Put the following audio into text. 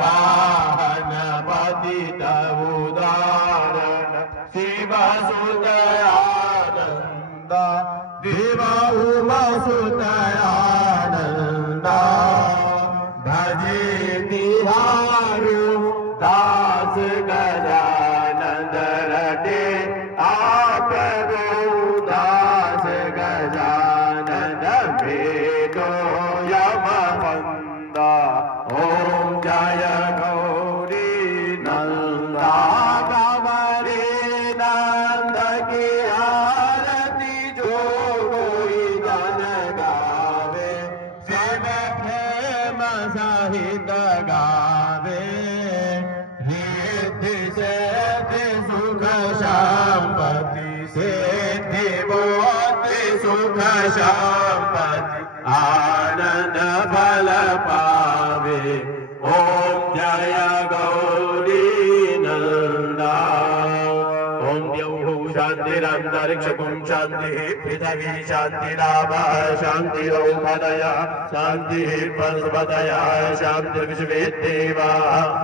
वाहन पतित उदाहरण शिव सुदयानंद देव उमा सुदयानंद भजे तिहारु दास गजानंद रटे आप दास गजानंद भेदो यम वंदा ओम जय गौरी नंदा गवरी नंद की आरती जो कोई जन गावे शिव प्रेम सहित गावे रिद्धि सिद्धि सुख संपत्ति सिद्धि बुद्धि सुख संपत्ति आनंद फल पावे ओम जय गौरी नंदा ओम द्यौः शान्तिरन्तरिक्षकुं शान्तिः पृथिवी शान्तिरापः शान्तिरोपदयः शान्तिः पर्वतयः शान्तिर्विश्वे देवाः